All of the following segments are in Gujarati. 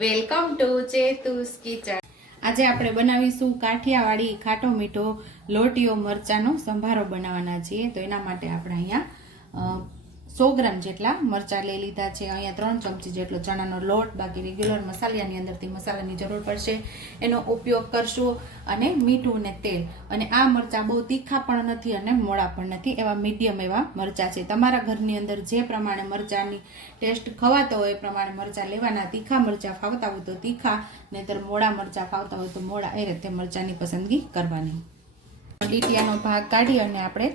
Welcome to ચેતુસ kitchen. આજે આપણે બનાવીશું કાઠિયાવાડી ખાટો મીઠો લોટીઓ મરચાનો સંભારો બનાવવાના છીએ. તો એના માટે આપણે અહીંયા સો ગ્રામ જેટલા મરચાં લઈ લીધા છે. અહીંયા ત્રણ ચમચી જેટલો ચણાનો લોટ, બાકી રેગ્યુલર મસાલાની અંદરથી મસાલાની જરૂર પડશે. એનો ઉપયોગ કરશું અને મીઠું ને તેલ. અને આ મરચાં બહુ તીખા પણ નથી અને મોડા પણ નથી, એવા મીડિયમ એવા મરચાં છે. તમારા ઘરની અંદર જે પ્રમાણે મરચાંની ટેસ્ટ ખવાતો હોય, એ પ્રમાણે મરચાં લેવાના. તીખા મરચાં ફાવતા હોય તો તીખા, નહીતર મોડા મરચાં ફાવતા હોય તો મોડા એ રીતે મરચાંની પસંદગી કરવાની. લીટિયાનો ભાગ કાઢી અને આપણે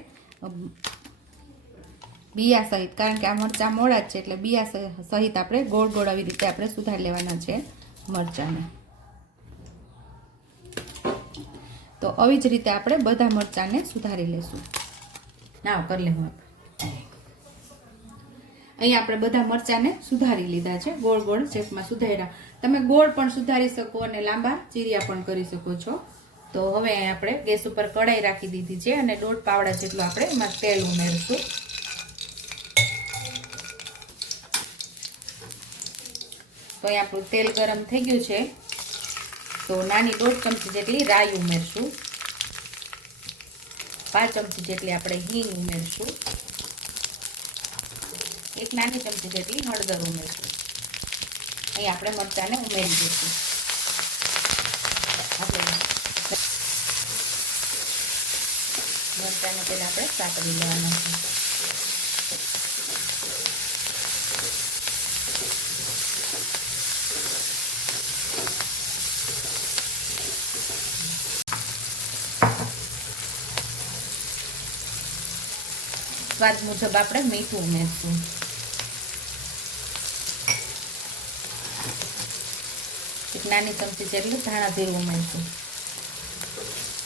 બિયા સહિત, કારણ કે આ મરચાં મોડા જ છે એટલે બિયા સહિત આપણે ગોળ ગોળ આવી રીતે આપણે સુધારી લેવાના છે મરચાંને. તો આવી જ રીતે આપણે બધા મરચાંને સુધારી લેશું. ના કરી લેવું આપણે અહીંયા આપણે બધા મરચાંને સુધારી લીધા છે, ગોળ ગોળ શેપમાં સુધાર્યા. તમે ગોળ પણ સુધારી શકો અને લાંબા ચીરિયા પણ કરી શકો છો. તો હવે આપણે ગેસ ઉપર કઢાઈ રાખી દીધી છે અને દોઢ પાવડા જેટલું આપણે એમાં તેલ ઉમેરશું. તો અહીં આપણું તેલ ગરમ થઈ ગયું છે. તો નાની દોઢ ચમચી જેટલી રાઈ ઉમેરશું. પાંચ ચમચી જેટલી આપણે હિંગ ઉમેરશું. એક નાની ચમચી જેટલી હળદર ઉમેરશું. અહીં આપણે મરચાંને ઉમેરી દઈશું. આપણે મરચાંને પહેલાં આપણે સાતળી લેવાના છે. સ્વાદ મુજબ આપણે મીઠું ઉમેરશું. એક નાની ચમચી જેટલું ધાણા જીરું ઉમેરશું.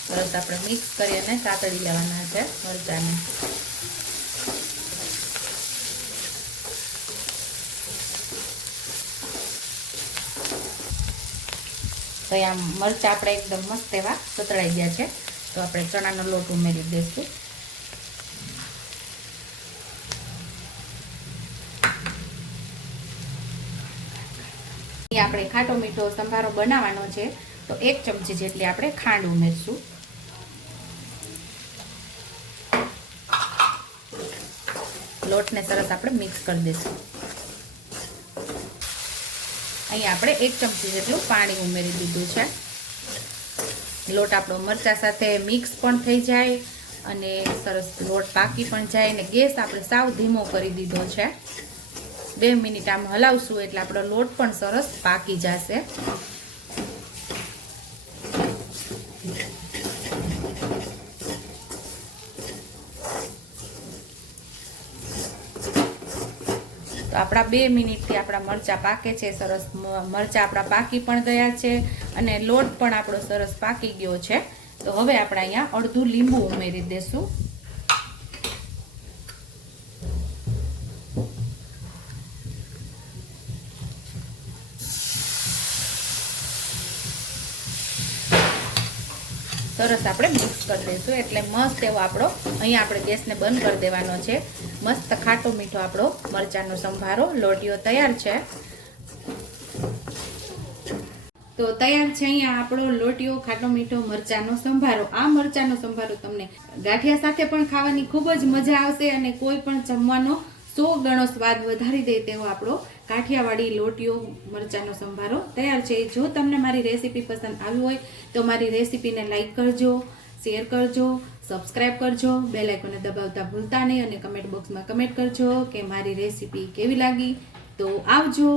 સરસ આપણે મિક્સ કરી અને કાતળી લેવાના છે મરચાંને. તો આમ મરચાં આપણે એકદમ મસ્ત એવા સતળાઈ ગયા છે. તો આપણે ચણાનો લોટ ઉમેરી દઈશું. આપણે ખાટો મીઠો સંભારો બનાવવાનો છે, તો એક ચમચી જેટલી આપણે ખાંડ ઉમેરશું. લોટને સરસ આપણે મિક્સ કરી દઈશું. અહીં આપણે એક ચમચી જેટલું પાણી ઉમેરી દીધું છે. લોટ આપણો મરચા સાથે મિક્સ પણ થઈ જાય અને સરસ લોટ પાકી પણ જાય અને ગેસ આપણે સાવ ધીમો કરી દીધો છે. બે મિનિટ આમ હલાવશું એટલે આપણો લોટ પણ સરસ પાકી જશે. તો આપણા બે મિનિટથી આપણા મરચાં પાકે છે, સરસ મરચાં આપણા પાકી પણ ગયા છે અને લોટ પણ આપણો સરસ પાકી ગયો છે. તો હવે આપણે અહીંયા અડધું લીંબુ ઉમેરી દેશું. સરસ આપણે મિક્સ કરી દઈશું એટલે મસ્ત એવો આપણો, અહીંયા આપણે ગેસને બંધ કરી દેવાનો છે. મસ્ત ખાટો મીઠો આપણો મરચાંનો સંભારો. લોટીઓ તૈયાર છે. તો તૈયાર છે અહીંયા આપણો લોટીઓ, ખાટો મીઠો, મરચાંનો સંભારો. આ મરચાંનો સંભારો તમને ગાંઠિયા સાથે પણ ખાવાની ખૂબ જ મજા આવશે અને કોઈ પણ જમવાનો સો ગણો સ્વાદ વધારી દે તેવો આપણો કાઠિયાવાડી લોટીઓ મરચાંનો સંભારો તૈયાર છે. જો તમને મારી રેસીપી પસંદ આવી હોય તો મારી રેસીપીને લાઇક કરજો, શેર કરજો, સબસ્ક્રાઇબ કરજો, બેલ આઇકોને દબાવતા ભૂલતા નહીં અને કમેન્ટ બોક્સમાં કમેન્ટ કરજો કે મારી રેસીપી કેવી લાગી. તો આવજો.